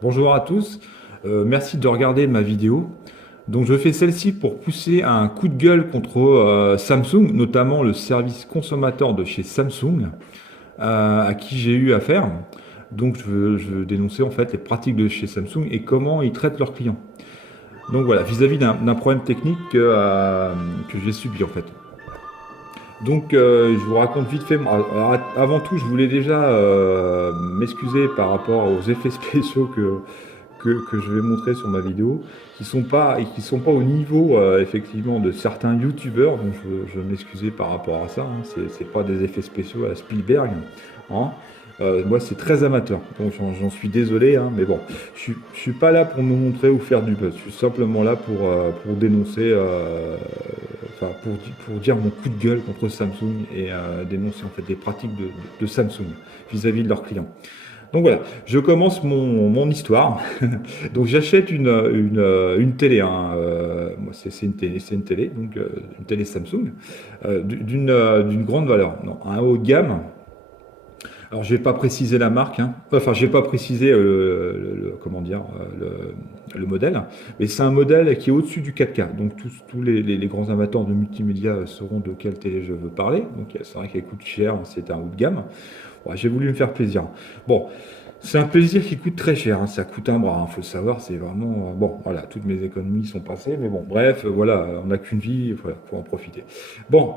Bonjour à tous, merci de regarder ma vidéo. Donc je fais celle-ci pour pousser un coup de gueule contre Samsung, notamment le service consommateur de chez Samsung, à qui j'ai eu affaire. Donc je veux dénoncer en fait les pratiques de chez Samsung et comment ils traitent leurs clients. Donc voilà, vis-à-vis d'un problème technique que j'ai subi en fait. Donc je vous raconte vite fait. Alors, avant tout, je voulais déjà m'excuser par rapport aux effets spéciaux que je vais montrer sur ma vidéo, qui sont pas au niveau effectivement de certains youtubeurs, donc je vais m'excuser par rapport à ça, hein. C'est pas des effets spéciaux à la Spielberg, hein. Moi c'est très amateur, donc j'en suis désolé, hein, mais bon, je suis pas là pour me montrer ou faire du buzz, je suis simplement là pour dénoncer, enfin pour dire mon coup de gueule contre Samsung et dénoncer en fait des pratiques de Samsung vis-à-vis de leurs clients. Donc voilà, je commence mon histoire. Donc j'achète une télé, hein, moi c'est une télé, donc une télé Samsung, d'une grande valeur, non, un haut de gamme. Alors je vais pas préciser la marque, hein. Enfin je vais pas préciser comment dire le modèle, mais c'est un modèle qui est au-dessus du 4K. Donc tous les grands amateurs de multimédia sauront de quelle télé je veux parler. Donc c'est vrai qu'elle coûte cher, c'est un haut de gamme. Ouais, j'ai voulu me faire plaisir. Bon, c'est un plaisir qui coûte très cher, hein. Ça coûte un bras, il faut le savoir, c'est vraiment... bon, voilà, toutes mes économies sont passées, mais bon, bref, voilà, on n'a qu'une vie, voilà, faut en profiter. Bon,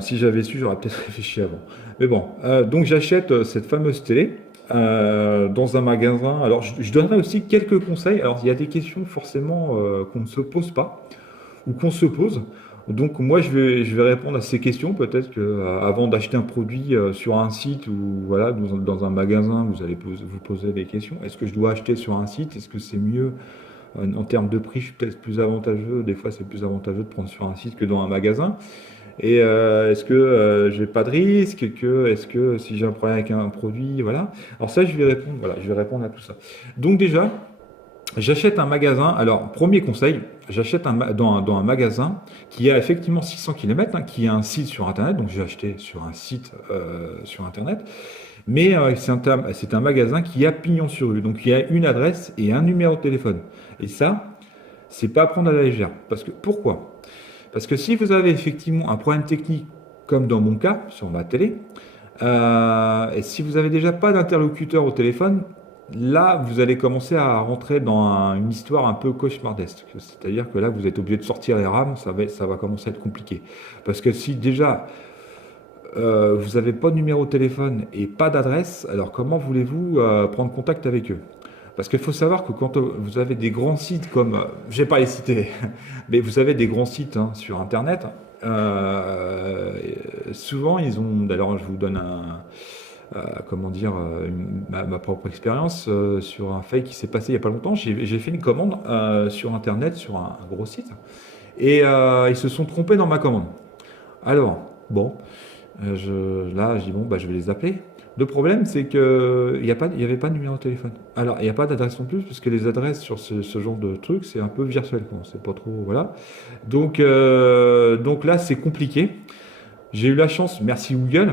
si j'avais su, j'aurais peut-être réfléchi avant. Mais bon, donc j'achète cette fameuse télé dans un magasin. Alors, je donnerai aussi quelques conseils. Alors, il y a des questions forcément qu'on ne se pose pas ou qu'on se pose. Donc moi je vais répondre à ces questions. Peut-être que avant d'acheter un produit sur un site ou voilà dans un magasin, vous allez vous poser des questions. Est-ce que je dois acheter sur un site? Est-ce que c'est mieux en termes de prix? Je suis peut-être plus avantageux. Des fois c'est plus avantageux de prendre sur un site que dans un magasin. Et est-ce que j'ai pas de risque? Est-ce que si j'ai un problème avec un produit, voilà. Alors ça je vais répondre. Voilà, je vais répondre à tout ça. Donc déjà. J'achète un magasin, alors premier conseil, j'achète dans un magasin qui a effectivement 600 km, hein, qui a un site sur Internet, donc j'ai acheté sur un site sur Internet, mais c'est un magasin qui a pignon sur rue, donc il y a une adresse et un numéro de téléphone. Et ça, c'est pas à prendre à la légère. Parce que, pourquoi? Parce que si vous avez effectivement un problème technique, comme dans mon cas, sur ma télé, et si vous avez déjà pas d'interlocuteur au téléphone, là, vous allez commencer à rentrer dans une histoire un peu cauchemardesque. C'est-à-dire que là, vous êtes obligé de sortir les rames, ça va commencer à être compliqué. Parce que si déjà vous n'avez pas de numéro de téléphone et pas d'adresse, alors comment voulez-vous prendre contact avec eux? Parce qu'il faut savoir que quand vous avez des grands sites comme, je ne vais pas les citer, mais vous avez des grands sites hein, sur Internet, euh, souvent ils ont, d'ailleurs je vous donne comment dire, ma propre expérience sur un fait qui s'est passé il n'y a pas longtemps. J'ai fait une commande sur Internet, sur un gros site, et ils se sont trompés dans ma commande. Alors, bon, là, je dis, bon, bah, je vais les appeler. Le problème, c'est qu'il n'y il y avait pas de numéro de téléphone. Alors, il n'y a pas d'adresse non plus, parce que les adresses sur ce genre de truc, c'est un peu virtuel, quoi. C'est pas trop, voilà. Donc là, c'est compliqué. J'ai eu la chance, merci Google,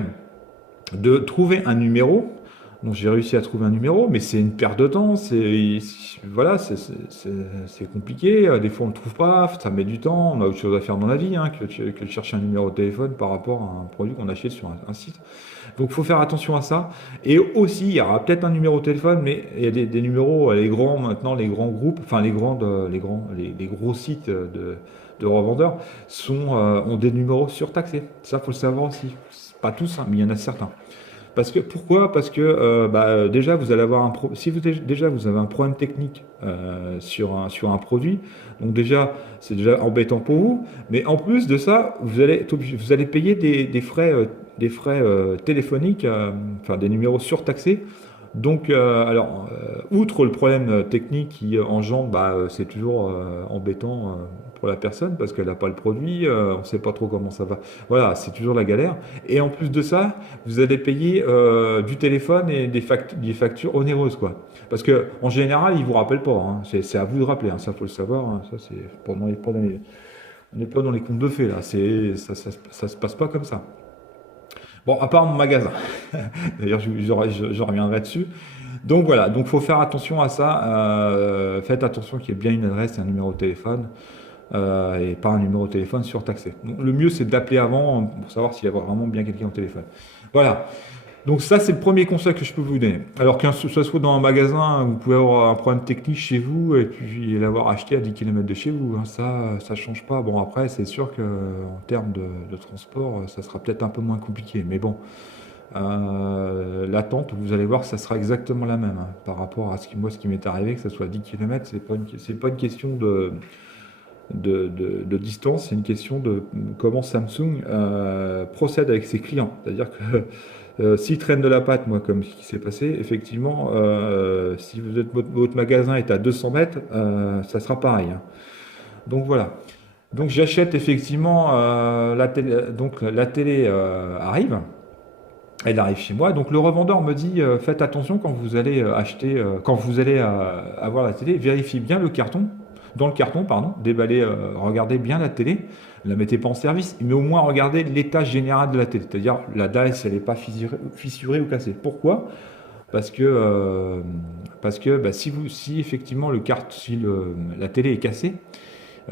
de trouver un numéro. Donc j'ai réussi à trouver un numéro, mais c'est une perte de temps. Voilà, c'est compliqué. Des fois on ne le trouve pas, ça met du temps. On a autre chose à faire dans la vie hein, que de chercher un numéro de téléphone par rapport à un produit qu'on achète sur un site. Donc il faut faire attention à ça. Et aussi, il y aura peut-être un numéro de téléphone, mais il y a des numéros, les grands maintenant, les grands groupes, enfin les gros sites de revendeurs ont des numéros surtaxés. Ça, faut le savoir aussi. Pas tous, hein, mais il y en a certains. Pourquoi? Parce que déjà vous allez avoir si déjà vous avez un problème technique sur un produit, donc déjà c'est déjà embêtant pour vous, mais en plus de ça vous allez payer des frais téléphoniques, enfin des numéros surtaxés. Donc outre le problème technique qui engendre, c'est toujours embêtant pour la personne parce qu'elle n'a pas le produit, on ne sait pas trop comment ça va. Voilà, c'est toujours la galère. Et en plus de ça, vous allez payer du téléphone et des factures onéreuses, quoi. Parce que en général, ils vous rappellent pas, hein. C'est à vous de rappeler, hein. Ça faut le savoir, hein. Ça c'est on n'est pas dans les contes de fées là. Ça se passe pas comme ça. Bon, à part mon magasin. D'ailleurs, je reviendrai dessus. Donc voilà, donc faut faire attention à ça. Faites attention qu'il y ait bien une adresse et un numéro de téléphone et pas un numéro de téléphone surtaxé. Donc, le mieux c'est d'appeler avant pour savoir s'il y a vraiment bien quelqu'un au téléphone. Voilà. Donc ça c'est le premier conseil que je peux vous donner. Alors que ce soit dans un magasin, vous pouvez avoir un problème technique chez vous et puis l'avoir acheté à 10 km de chez vous. Hein. Ça change pas. Bon après c'est sûr que en termes de transport, ça sera peut-être un peu moins compliqué. Mais bon. L'attente, vous allez voir, ça sera exactement la même hein, par rapport à ce qui m'est arrivé, que ce soit 10 km, c'est pas une question de distance, c'est une question de comment Samsung procède avec ses clients. C'est-à-dire que s'ils traînent de la patte, moi, comme ce qui s'est passé, effectivement, si votre magasin est à 200 mètres, ça sera pareil. Hein. Donc voilà. Donc j'achète effectivement la télé, donc la télé arrive. Elle arrive chez moi, donc le revendeur me dit faites attention quand vous allez acheter, quand vous allez avoir la télé, vérifiez bien le carton, dans le carton, pardon, déballez, regardez bien la télé, ne la mettez pas en service, mais au moins regardez l'état général de la télé, c'est-à-dire la dalle si elle n'est pas fissurée ou cassée. Pourquoi? Parce que bah, si effectivement la télé est cassée,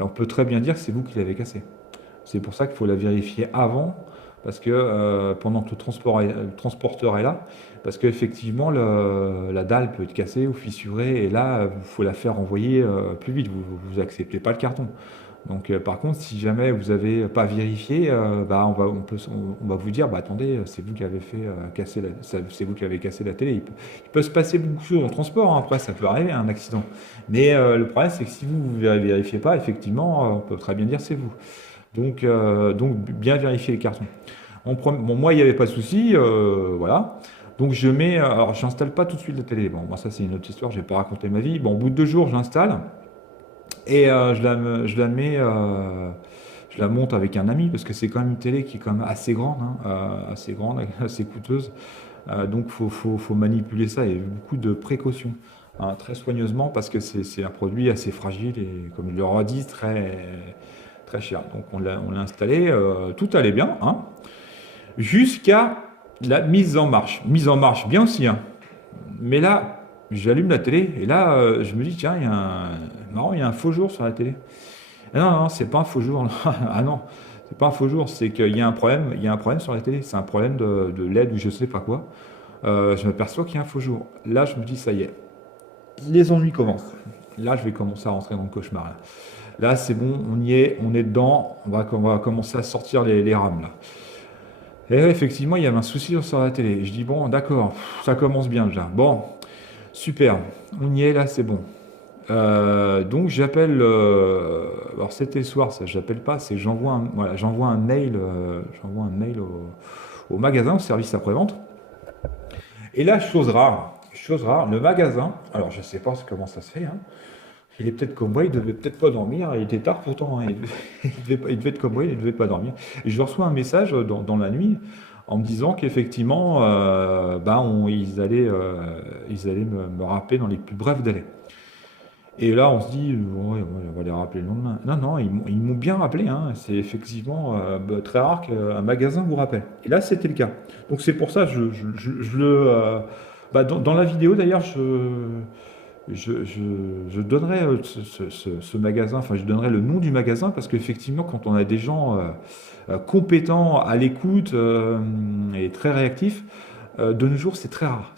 on peut très bien dire que c'est vous qui l'avez cassée. C'est pour ça qu'il faut la vérifier avant, parce que pendant que le transporteur est là, parce qu'effectivement la dalle peut être cassée ou fissurée, et là, il faut la faire envoyer plus vite, vous acceptez pas le carton. Donc par contre, si jamais vous n'avez pas vérifié, bah, on va vous dire, bah, attendez, c'est vous qui avez fait c'est vous qui avez cassé la télé. Il peut se passer beaucoup de choses en transport, hein, après ça peut arriver, un accident. Mais le problème, c'est que si vous ne vérifiez pas, effectivement, on peut très bien dire c'est vous. Donc bien vérifier les cartons. Bon, moi, il n'y avait pas de souci, voilà. Donc je mets, alors j'installe pas tout de suite la télé. Bon, moi ça c'est une autre histoire, je vais pas raconter ma vie. Bon, au bout de 2 jours, j'installe et je la monte avec un ami parce que c'est quand même une télé qui est quand même assez grande, hein, assez grande, assez coûteuse. Donc faut manipuler ça. Il y a beaucoup de précautions, hein, très soigneusement parce que c'est un produit assez fragile et comme je le redis, très cher. Donc on l'a installé, tout allait bien, hein, jusqu'à la mise en marche. Mise en marche bien aussi, hein. Mais là, j'allume la télé et là, je me dis, tiens, marrant, il y a un faux jour sur la télé. Et non, non, c'est pas un faux jour. Non. Ah non, c'est pas un faux jour, c'est qu'il y a un problème, il y a un problème sur la télé. C'est un problème de LED ou je sais pas quoi. Je m'aperçois qu'il y a un faux jour. Là, je me dis, ça y est, les ennuis commencent. Là, je vais commencer à rentrer dans le cauchemar. Là, c'est bon, on y est, on est dedans. On va commencer à sortir les rames là. Et ouais, effectivement, il y avait un souci sur la télé. Je dis, bon, d'accord, ça commence bien déjà. Bon, super, on y est là, c'est bon. Donc j'appelle, alors c'était le soir, ça j'appelle pas, c'est que j'envoie un mail, au magasin, au service après-vente. Et là, chose rare, le magasin, alors je sais pas comment ça se fait, hein, il est peut-être comme moi, il devait peut-être pas dormir, il était tard pourtant, hein, il devait être comme moi, il devait pas dormir. Et je reçois un message dans la nuit en me disant qu'effectivement, ils allaient me rappeler dans les plus brefs délais. Et là, on se dit, ouais, on va les rappeler le lendemain. Non, non, ils m'ont bien rappelé, hein. C'est effectivement très rare qu'un magasin vous rappelle. Et là, c'était le cas. Donc c'est pour ça, je le, dans la vidéo d'ailleurs, je donnerai ce magasin, enfin je donnerai le nom du magasin parce qu'effectivement quand on a des gens compétents, à l'écoute et très réactifs, de nos jours c'est très rare.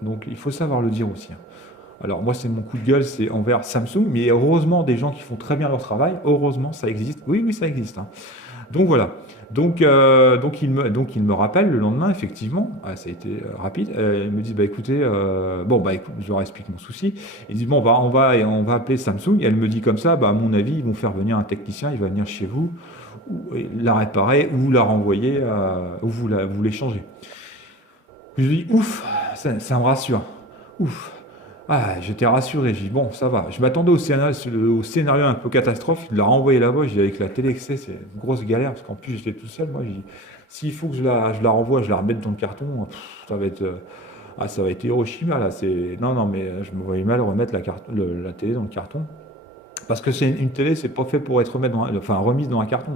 Donc il faut savoir le dire aussi. Hein. Alors moi c'est mon coup de gueule, c'est envers Samsung, mais heureusement des gens qui font très bien leur travail, heureusement ça existe. Oui, oui ça existe. Hein. Donc voilà. Donc il me rappelle le lendemain, effectivement, ça a été rapide. Ils me disent, bah écoutez, écoute, je leur explique mon souci. Ils disent, bon, on va appeler Samsung. Et elle me dit comme ça, bah à mon avis, ils vont faire venir un technicien, il va venir chez vous, la réparer, ou la renvoyer, ou vous l'échangez. Je lui dis, ouf, ça me rassure. Ouf. Ah, j'étais rassuré, j'ai dit bon, ça va. Je m'attendais au scénario un peu catastrophe, il l'a renvoyé là-bas, j'ai dit avec la télé excès, c'est une grosse galère, parce qu'en plus j'étais tout seul, moi, j'ai dit, s'il faut que je la renvoie, je la remette dans le carton, ça va être Hiroshima là, non, non, mais je me voyais mal remettre la télé dans le carton, parce que c'est une télé, c'est pas fait pour être remise dans un carton.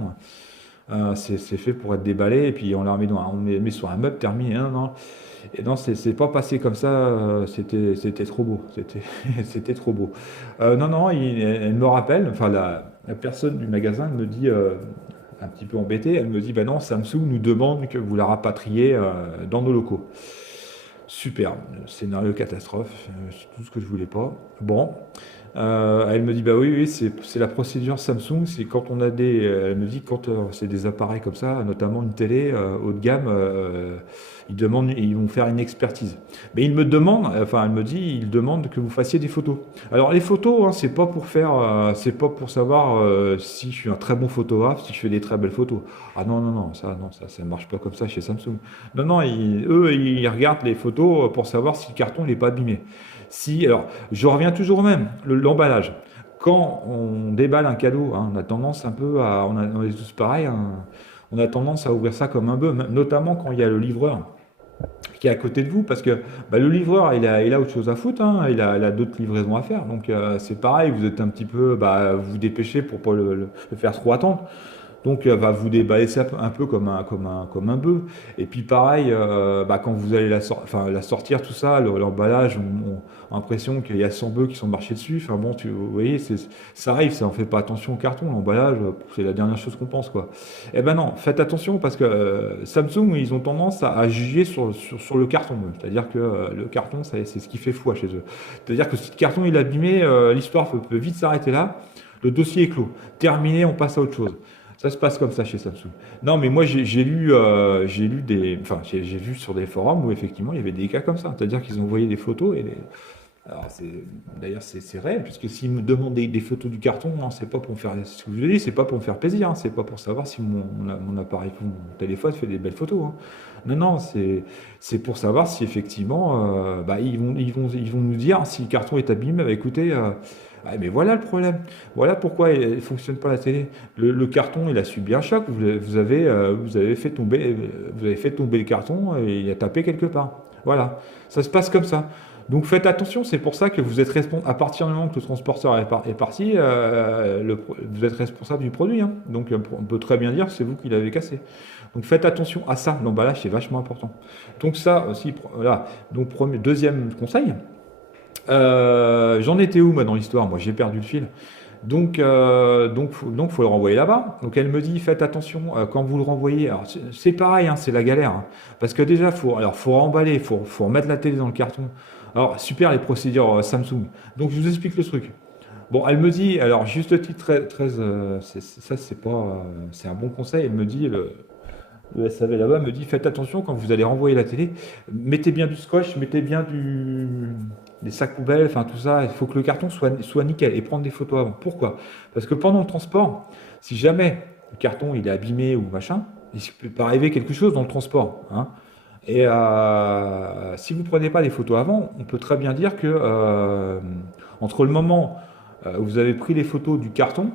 Hein. C'est fait pour être déballé et puis on la remet on met sur un meuble terminé. Non, non. Et non, c'est pas passé comme ça. C'était trop beau. C'était trop beau. Non, non, elle me rappelle. Enfin, la personne du magasin me dit, un petit peu embêtée, elle me dit, ben non, Samsung nous demande que vous la rapatriez dans nos locaux. Super, scénario catastrophe, c'est tout ce que je voulais pas. Bon, elle me dit bah oui, oui, c'est la procédure Samsung, c'est quand on a elle me dit quand c'est des appareils comme ça, notamment une télé haut de gamme, ils vont faire une expertise. Mais ils me demandent, enfin elle me dit, ils demandent que vous fassiez des photos. Alors les photos, hein, c'est pas pour faire, c'est pas pour savoir si je suis un très bon photographe, si je fais des très belles photos. Ah non non non, ça marche pas comme ça chez Samsung. Non non, eux ils regardent les photos pour savoir si le carton il est pas abîmé. Si, alors, je reviens toujours au même, l'emballage. Quand on déballe un cadeau, hein, on a tendance un peu à, on est tous pareils, hein, on a tendance à ouvrir ça comme un bœuf, notamment quand il y a le livreur qui est à côté de vous, parce que bah, le livreur, il a autre chose à foutre, hein, il a d'autres livraisons à faire, donc c'est pareil, vous êtes un petit peu, bah, vous dépêchez pour pas le faire trop attendre. Donc, va vous déballer ça un peu comme un bœuf. Et puis, pareil, bah, quand vous allez la sortir, tout ça, l'emballage, on a l'impression qu'il y a 100 bœufs qui sont marchés dessus. Enfin bon, vous voyez, ça arrive, ça, on fait pas attention au carton, l'emballage, c'est la dernière chose qu'on pense, quoi. Eh ben non, faites attention parce que Samsung, ils ont tendance à juger sur le carton. C'est-à-dire que le carton, c'est ce qui fait foi chez eux. C'est-à-dire que si le carton il est abîmé, l'histoire peut vite s'arrêter là. Le dossier est clos. Terminé, on passe à autre chose. Ça se passe comme ça chez Samsung. Non, mais moi j'ai lu enfin j'ai vu sur des forums où effectivement il y avait des cas comme ça. C'est-à-dire qu'ils ont envoyé des photos alors d'ailleurs c'est réel puisque s'ils me demandent des photos du carton, non, c'est pas pour me faire, ce que je vous dis, c'est pas pour me faire plaisir, hein. C'est pas pour savoir si mon appareil, mon téléphone fait des belles photos, hein. Non, non, c'est pour savoir si effectivement, bah, ils vont nous dire si le carton est abîmé. Bah, écoutez. Ah, mais voilà le problème. Voilà pourquoi il ne fonctionne pas la télé. Le carton, il a subi un choc. Vous avez fait tomber le carton et il a tapé quelque part. Voilà. Ça se passe comme ça. Donc faites attention. C'est pour ça que vous êtes responsable. À partir du moment que le transporteur est parti, vous êtes responsable du produit, hein. Donc on peut très bien dire que c'est vous qui l'avez cassé. Donc faites attention à ça. L'emballage, c'est vachement important. Donc ça aussi, voilà. Donc deuxième conseil. J'en étais où moi dans l'histoire? Moi j'ai perdu le fil. Donc faut le renvoyer là-bas. Donc elle me dit faites attention quand vous le renvoyez. Alors c'est pareil, hein, c'est la galère, hein. Parce que déjà faut remballer, faut remettre la télé dans le carton. Alors super les procédures Samsung. Donc je vous explique le truc. Bon, elle me dit, alors juste titre ça c'est pas, c'est un bon conseil. Elle me dit le SAV là-bas me dit faites attention quand vous allez renvoyer la télé, mettez bien du scotch, mettez bien des sacs poubelles, enfin tout ça, il faut que le carton soit nickel et prendre des photos avant. Pourquoi? Parce que pendant le transport, si jamais le carton il est abîmé ou machin, il peut arriver quelque chose dans le transport, hein. Et si vous ne prenez pas des photos avant, on peut très bien dire que entre le moment où vous avez pris les photos du carton,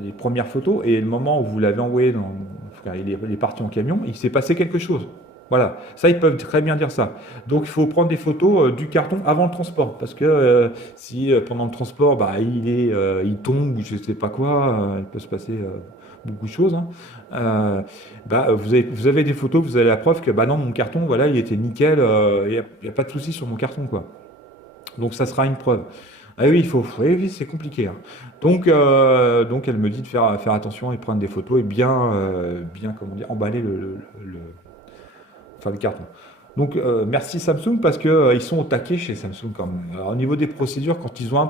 les premières photos, et le moment où vous l'avez envoyé enfin, il est parti en camion, il s'est passé quelque chose. Voilà, ça ils peuvent très bien dire ça. Donc il faut prendre des photos du carton avant le transport, parce que si pendant le transport, bah, il tombe ou je sais pas quoi, il peut se passer beaucoup de choses, hein. Bah, vous avez des photos, vous avez la preuve que bah non, mon carton, voilà, il était nickel, il n'y a pas de souci sur mon carton, quoi. Donc ça sera une preuve. Ah oui, oui, oui, c'est compliqué, hein. Donc elle me dit de faire attention et prendre des photos et bien comment dire, emballer enfin, le carton. Donc merci Samsung parce que ils sont au taquet chez Samsung quand même. Alors, au niveau des procédures, quand ils ont un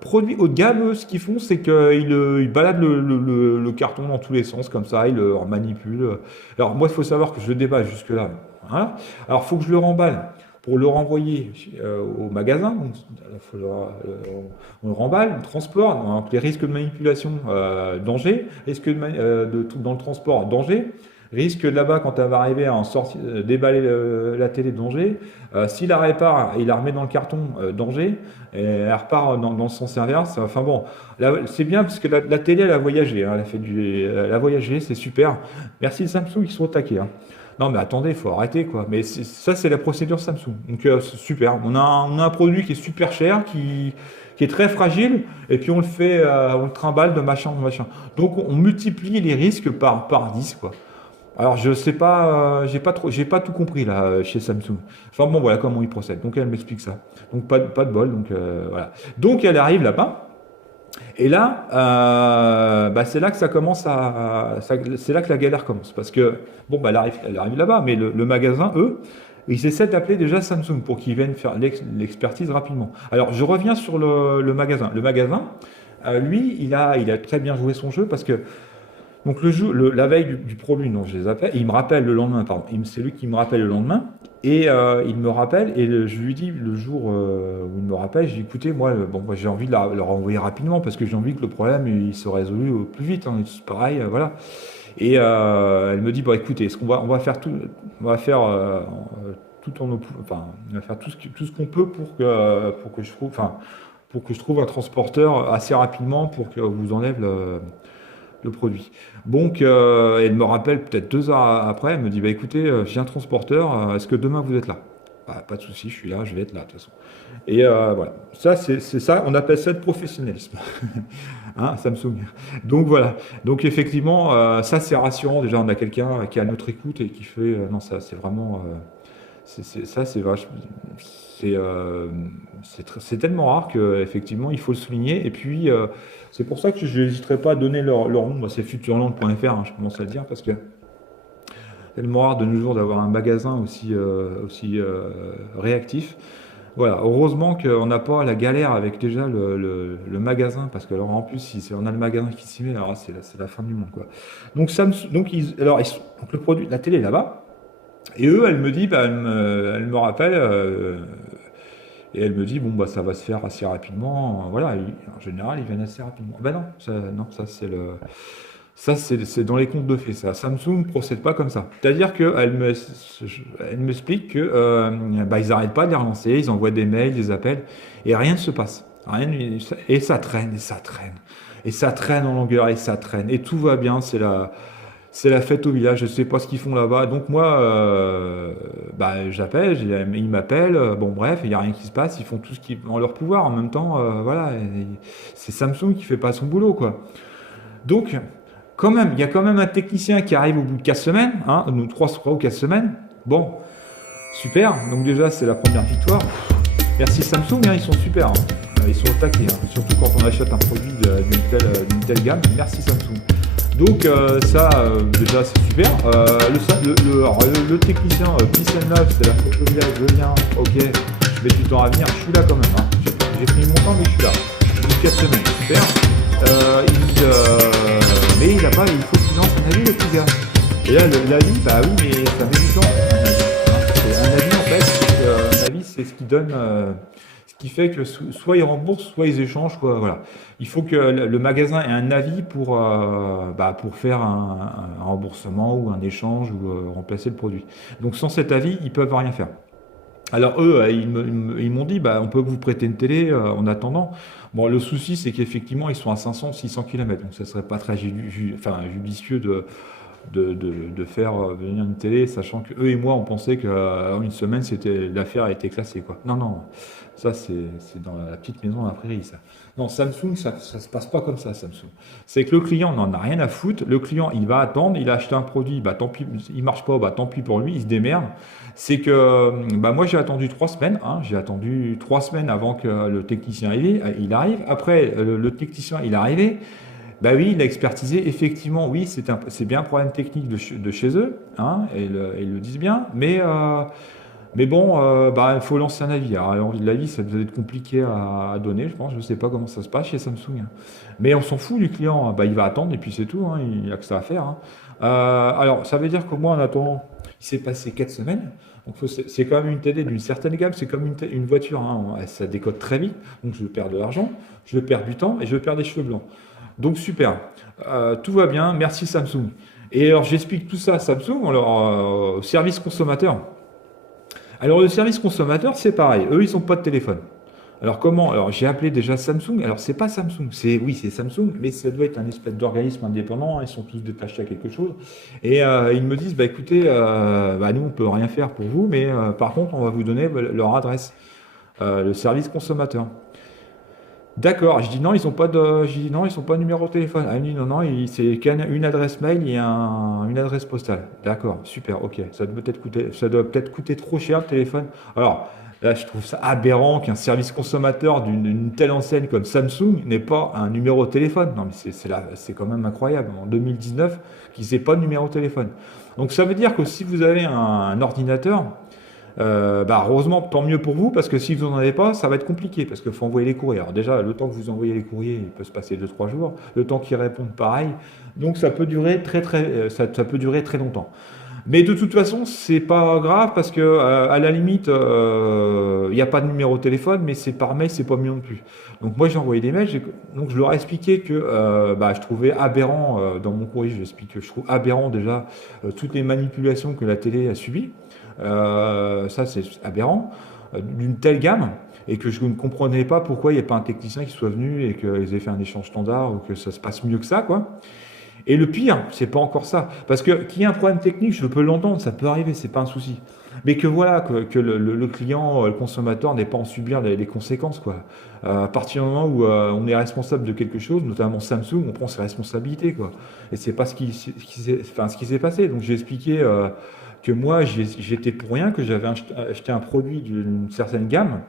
produit haut de gamme, ce qu'ils font, c'est qu'ils baladent le carton dans tous les sens comme ça, ils le manipulent. Alors moi, il faut savoir que je le déballe jusque-là. Voilà. Alors il faut que je le remballe pour le renvoyer au magasin. Donc, on le remballe, on le transporte. Donc, les risques de manipulation, danger. Risque dans le transport, danger. Risque là-bas, quand elle va arriver à déballer la télé, danger. S'il la répare, il la remet dans le carton, danger. Et elle repart dans le sens inverse. Enfin bon, c'est bien parce que la télé, elle a voyagé, hein, elle a voyagé, c'est super. Merci Samsung, ils sont au taquet, hein. Non, mais attendez, il faut arrêter, quoi. Mais ça, c'est la procédure Samsung. Donc, c'est super. On a un produit qui est super cher, qui est très fragile, et puis on le fait, on le trimballe de machin en machin. Donc, on multiplie les risques par 10, quoi. Alors, je sais pas, j'ai pas tout compris là chez Samsung. Enfin bon, voilà comment ils procèdent. Donc, elle m'explique ça. Donc, pas de bol. Donc, voilà. Donc, elle arrive là-bas. Et là, bah, c'est là que ça commence c'est là que la galère commence. Parce que, bon, bah, elle arrive là-bas, mais le magasin, eux, ils essaient d'appeler déjà Samsung pour qu'ils viennent faire l'expertise rapidement. Alors, je reviens sur le magasin. Le magasin, lui, il a très bien joué son jeu parce que donc la veille du produit, non, je les appelle, et il me rappelle le lendemain, pardon. C'est lui qui me rappelle le lendemain, et il me rappelle, et je lui dis le jour où il me rappelle, j'ai dit, écoutez, moi, bon, moi, j'ai envie de le renvoyer rapidement, parce que j'ai envie que le problème il se résolue au plus vite, hein, c'est pareil, voilà. Et elle me dit, bon, écoutez, est-ce on va faire tout, on va faire tout en enfin, on va faire tout ce qu'on peut pour que je trouve, enfin, pour que je trouve un transporteur assez rapidement pour que vous enlève le produit. Donc, elle me rappelle peut-être 2 heures après, elle me dit, bah écoutez, j'ai un transporteur, est-ce que demain vous êtes là? Bah, pas de souci, je suis là, je vais être là de toute façon. Et voilà, ça c'est ça, on appelle ça le professionnalisme, hein, Samsung. Donc voilà, donc effectivement, ça c'est rassurant, déjà on a quelqu'un qui est à notre écoute et qui fait, non ça c'est vraiment, ça c'est vache, c'est tellement rare qu'effectivement il faut le souligner. Et puis c'est pour ça que je n'hésiterai pas à donner leur nom. Bah, c'est futurland.fr, hein, je commence à le dire, parce que c'est tellement rare de nos jours d'avoir un magasin aussi réactif. Voilà, heureusement qu'on n'a pas la galère avec déjà le magasin, parce que alors en plus, si on a le magasin qui s'y met, alors c'est la fin du monde, quoi. Donc, donc le produit, la télé est là-bas, et eux, elle me dit, bah, elle me rappelle, et elle me dit, bon, bah, ça va se faire assez rapidement. Voilà, en général, ils viennent assez rapidement. Ben non, ça c'est dans les contes de fées, ça. Samsung ne procède pas comme ça. C'est-à-dire elle m'explique que bah, ils n'arrêtent pas de les relancer, ils envoient des mails, des appels, et rien ne se passe. Rien, et ça traîne, et ça traîne. Et ça traîne en longueur, et ça traîne. Et tout va bien, c'est la fête au village, je sais pas ce qu'ils font là-bas. Donc moi, bah, j'appelle, ils m'appellent, bon bref, il n'y a rien qui se passe, ils font tout ce qui est en leur pouvoir. En même temps, voilà, c'est Samsung qui fait pas son boulot, quoi. Donc, quand même, il y a quand même un technicien qui arrive au bout de 4 semaines, hein, nous 3 ou 4 semaines. Bon, super, donc déjà c'est la première victoire. Merci Samsung, hein, ils sont super, hein. Ils sont au taquet, hein, surtout quand on achète un produit d'une telle gamme. Merci Samsung. Donc déjà c'est super. Le technicien Peace and Love, c'est la photo village, je viens, ok, je mets du temps à venir, je suis là quand même, hein. J'ai pris mon temps mais je suis là. Donc 4 semaines, super. Mais il faut qu'il lance un avis le petit gars. Et là l'avis, bah oui mais ça met du temps. Un avis en fait, un avis c'est ce qui donne, ce qui fait que soit ils remboursent, soit ils échangent, quoi, voilà. Il faut que le magasin ait un avis pour faire un remboursement ou un échange ou remplacer le produit. Donc sans cet avis, ils peuvent rien faire. Alors eux, ils m'ont dit, bah, on peut vous prêter une télé en attendant. Bon, le souci, c'est qu'effectivement, ils sont à 500, 600 km, donc ça serait pas très judicieux de faire venir une télé, sachant que eux et moi, on pensait qu'en une semaine, l'affaire a été classée, quoi. Non, non, ça c'est dans la petite maison à la prairie, ça. Non, Samsung, ça se passe pas comme ça, Samsung. C'est que le client n'en a rien à foutre. Le client, il va attendre, il a acheté un produit, bah tant pis, il marche pas, bah tant pis pour lui, il se démerde. C'est que, bah moi j'ai attendu 3 semaines, hein, j'ai attendu 3 semaines avant que le technicien il arrive. Après, le technicien, il est arrivé. Bah oui, il a expertisé. Effectivement, oui, c'est bien un problème technique de chez eux, hein, et ils le disent bien. Mais bon, bah, il faut lancer un avis. Alors, l'avis, ça doit être compliqué à donner, je pense. Je ne sais pas comment ça se passe chez Samsung, hein. Mais on s'en fout du client, hein. Bah, il va attendre et puis c'est tout, hein. Il n'y a que ça à faire, hein. Alors, ça veut dire que moi, en attendant, il s'est passé 4 semaines. Donc, c'est quand même une télé d'une certaine gamme. C'est comme une voiture, hein. Ça décode très vite. Donc, je perds de l'argent, je perds du temps et je perds des cheveux blancs. Donc super, tout va bien, merci Samsung. Et alors j'explique tout ça à Samsung, au service consommateur. Alors le service consommateur, c'est pareil, eux ils n'ont pas de téléphone. Alors comment? Alors j'ai appelé déjà Samsung. Alors c'est pas Samsung, c'est oui c'est Samsung, mais ça doit être un espèce d'organisme indépendant. Ils sont tous détachés à quelque chose. Et ils me disent bah écoutez, bah, nous on peut rien faire pour vous, mais par contre on va vous donner leur adresse, le service consommateur. D'accord. Je dis non, ils ont pas de, je dis non, ils sont pas numéro de téléphone. Ah, il me dit non non, c'est une adresse mail et une adresse postale. D'accord, super, ok. Ça doit peut-être coûter trop cher le téléphone. Alors. Là, je trouve ça aberrant qu'un service consommateur d'une telle enseigne comme Samsung n'ait pas un numéro de téléphone. Non, mais c'est quand même incroyable. En 2019, qu'ils n'aient pas de numéro de téléphone. Donc ça veut dire que si vous avez un ordinateur, bah heureusement, tant mieux pour vous, parce que si vous n'en avez pas, ça va être compliqué, parce qu'il faut envoyer les courriers. Alors déjà, le temps que vous envoyez les courriers, il peut se passer 2 3 jours. Le temps qu'ils répondent, pareil. Donc ça peut durer ça peut durer très longtemps. Mais de toute façon, c'est pas grave parce que à la limite, il n'y a pas de numéro de téléphone, mais c'est par mail, c'est pas mieux non plus. Donc moi j'ai envoyé des mails, donc je leur ai expliqué que bah, je trouvais aberrant dans mon courrier, je explique que je trouve aberrant déjà toutes les manipulations que la télé a subies. Ça c'est aberrant d'une telle gamme et que je ne comprenais pas pourquoi il n'y a pas un technicien qui soit venu et qu'ils aient fait un échange standard ou que ça se passe mieux que ça quoi. Et le pire, c'est pas encore ça. Parce que qu'il y ait un problème technique, je peux l'entendre, ça peut arriver, c'est pas un souci. Mais que voilà, que le client, le consommateur n'ait pas à en subir les conséquences, quoi. À partir du moment où on est responsable de quelque chose, notamment Samsung, on prend ses responsabilités, quoi. Et c'est pas ce qui s'est passé. Donc j'ai expliqué que moi, j'étais pour rien, que j'avais acheté un produit d'une certaine gamme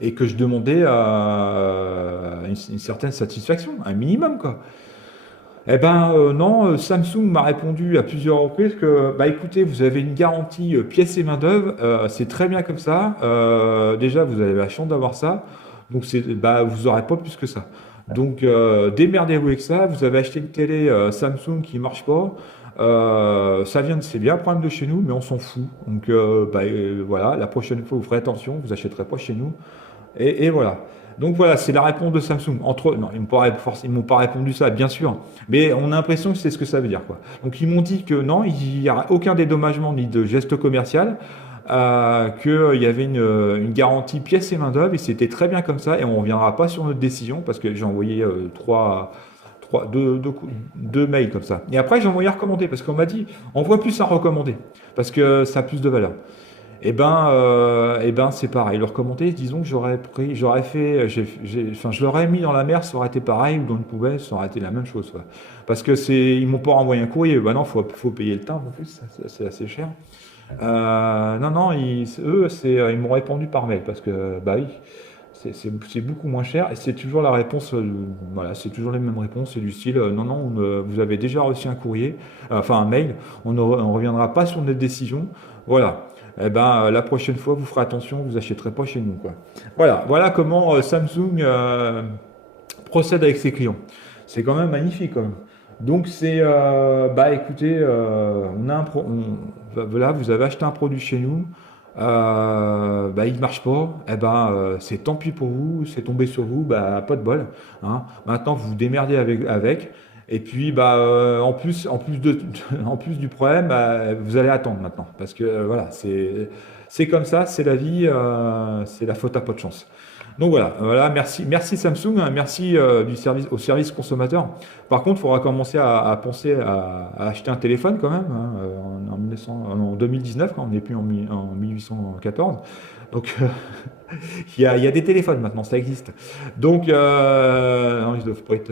et que je demandais une certaine satisfaction, un minimum, quoi. Eh ben non, Samsung m'a répondu à plusieurs reprises que bah écoutez, vous avez une garantie pièces et main-d'œuvre, c'est très bien comme ça. Déjà, vous avez la chance d'avoir ça, donc bah vous aurez pas plus que ça. Donc démerdez-vous avec ça. Vous avez acheté une télé Samsung qui marche pas. C'est bien un problème de chez nous, mais on s'en fout. Donc voilà, la prochaine fois vous ferez attention, vous achèterez pas chez nous. Et voilà. Donc voilà, c'est la réponse de Samsung. Non, ils m'ont pas répondu ça, bien sûr. Mais on a l'impression que c'est ce que ça veut dire, quoi. Donc ils m'ont dit que non, il n'y a aucun dédommagement ni de geste commercial, qu'il y avait une garantie pièces et main-d'œuvre, et c'était très bien comme ça, et on ne reviendra pas sur notre décision, parce que j'ai envoyé deux mails comme ça. Et après, j'ai envoyé à recommander, parce qu'on m'a dit, envoie plus à recommander, parce que ça a plus de valeur. Eh ben, c'est pareil. Leur commenter, disons que j'aurais fait, enfin, je l'aurais mis dans la mer, ça aurait été pareil, ou dans une poubelle, ça aurait été la même chose, quoi. Parce que ils m'ont pas renvoyé un courrier. Ben non, faut payer le timbre en plus, c'est assez cher. Non, non, ils m'ont répondu par mail parce que, bah oui, c'est beaucoup moins cher et c'est toujours la réponse, voilà, c'est toujours les mêmes réponses. C'est du style, non, non, vous avez déjà reçu un courrier, enfin un mail, on reviendra pas sur notre décision. Voilà. Eh ben, la prochaine fois, vous ferez attention, vous achèterez pas chez nous, quoi. Voilà comment Samsung procède avec ses clients. C'est quand même magnifique, quand même. Donc bah écoutez, voilà, vous avez acheté un produit chez nous, bah il marche pas, eh ben c'est tant pis pour vous, c'est tombé sur vous, bah pas de bol, hein. Maintenant vous vous démerdez avec. Et puis bah en plus du problème, bah, vous allez attendre maintenant, parce que voilà, c'est comme ça, c'est la vie, c'est la faute à pas de chance. Donc voilà, merci Samsung, hein, merci au service consommateur. Par contre, il faudra commencer à penser à acheter un téléphone quand même, hein, en 2019, quand on n'est plus en 1814. Donc il y a des téléphones maintenant, ça existe. Donc non, ils doivent pas être,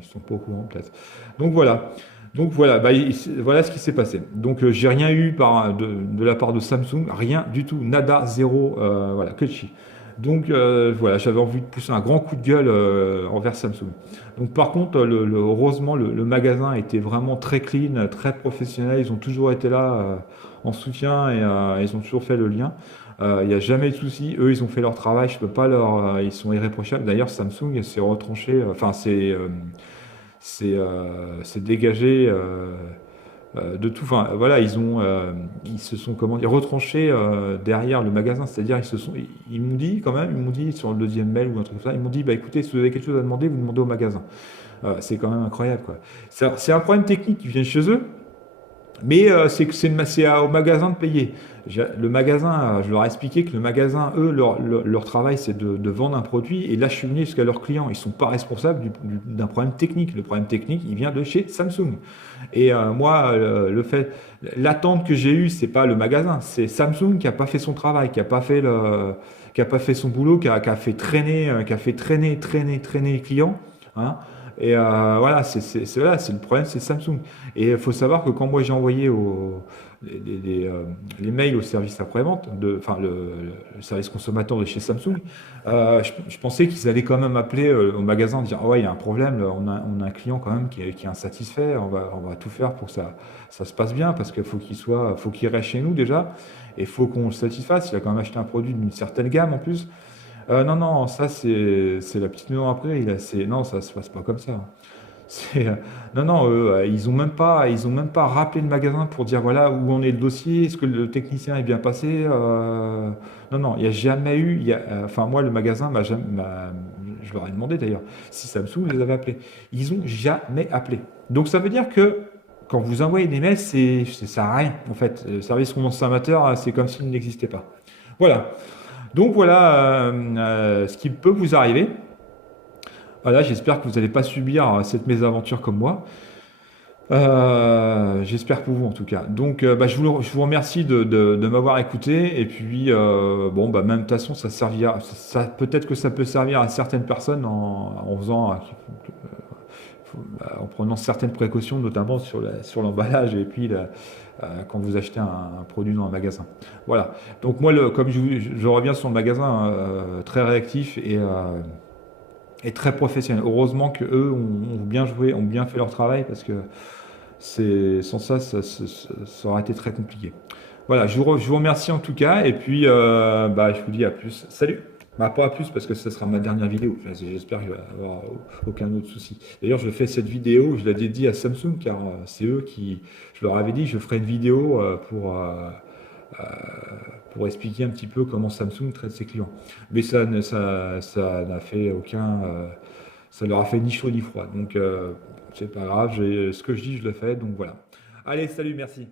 ils sont pas au courant peut-être. Donc voilà. Donc voilà, bah, voilà ce qui s'est passé. Donc j'ai rien eu de la part de Samsung, rien du tout, nada, zéro, voilà, que chi. Donc voilà, j'avais envie de pousser un grand coup de gueule envers Samsung. Donc par contre, heureusement, le magasin était vraiment très clean, très professionnel. Ils ont toujours été là en soutien et ils ont toujours fait le lien. Il n'y a jamais de souci. Eux, ils ont fait leur travail. Je peux pas ils sont irréprochables. D'ailleurs, Samsung s'est retranché. Enfin, c'est dégagé. De tout. Enfin, voilà, ils se sont comment dire retranchés derrière le magasin. C'est-à-dire, ils m'ont dit quand même, ils m'ont dit sur le deuxième mail ou un truc comme ça, ils m'ont dit, bah écoutez, si vous avez quelque chose à demander, vous demandez au magasin. C'est quand même incroyable, quoi. C'est un problème technique qui vient de chez eux. Mais c'est au magasin de payer. Le magasin, je leur ai expliqué que le magasin, eux, leur travail, c'est de vendre un produit. Et là, je suis venu jusqu'à leurs clients. Ils ne sont pas responsables d'un problème technique. Le problème technique, il vient de chez Samsung. Et moi, l'attente que j'ai eue, c'est pas le magasin, c'est Samsung qui a pas fait son travail, qui a pas fait son boulot, qui a fait traîner les clients. Hein. Et voilà, voilà, c'est le problème, c'est Samsung. Et il faut savoir que quand moi j'ai envoyé les mails au service après-vente, enfin le service consommateur de chez Samsung, je pensais qu'ils allaient quand même appeler au magasin, dire ah ouais, il y a un problème, là, on a un client quand même qui est insatisfait, on va tout faire pour que ça se passe bien, parce qu'il faut qu'il reste chez nous déjà, et il faut qu'on le satisfasse. Il a quand même acheté un produit d'une certaine gamme en plus. Non, non, ça c'est la petite maison après. Non, ça se passe pas comme ça. C'est, non, non, ils ont même pas rappelé le magasin pour dire voilà où en est le dossier, est-ce que le technicien est bien passé. Non, non, il n'y a jamais eu. Enfin, moi, le magasin je leur ai demandé d'ailleurs si Samsung les avait appelés. Ils ont jamais appelé. Donc ça veut dire que quand vous envoyez des mails, ça sert à rien en fait. Le service consommateur, c'est comme s'il n'existait pas. Voilà. Donc voilà ce qui peut vous arriver. Voilà, j'espère que vous n'allez pas subir cette mésaventure comme moi. J'espère pour vous en tout cas. Donc je vous remercie de m'avoir écouté. Et puis bon, bah, même de toute façon, ça servira, peut-être que ça peut servir à certaines personnes en faisant, en prenant certaines précautions, notamment sur l'emballage et puis quand vous achetez un produit dans un magasin. Voilà. Donc moi, comme je reviens sur le magasin très réactif et très professionnel. Heureusement que eux ont bien joué, ont bien fait leur travail parce que sans ça, ça aurait été très compliqué. Voilà, je vous remercie en tout cas et puis je vous dis à plus. Salut! Bah, pas à plus parce que ce sera ma dernière vidéo. Enfin, j'espère qu'il va y avoir aucun autre souci. D'ailleurs, je fais cette vidéo, je la dédie à Samsung car c'est eux qui, je leur avais dit, je ferai une vidéo pour expliquer un petit peu comment Samsung traite ses clients. Mais ça n'a fait ça leur a fait ni chaud ni froid. Donc c'est pas grave, ce que je dis, je le fais. Donc voilà. Allez, salut, merci.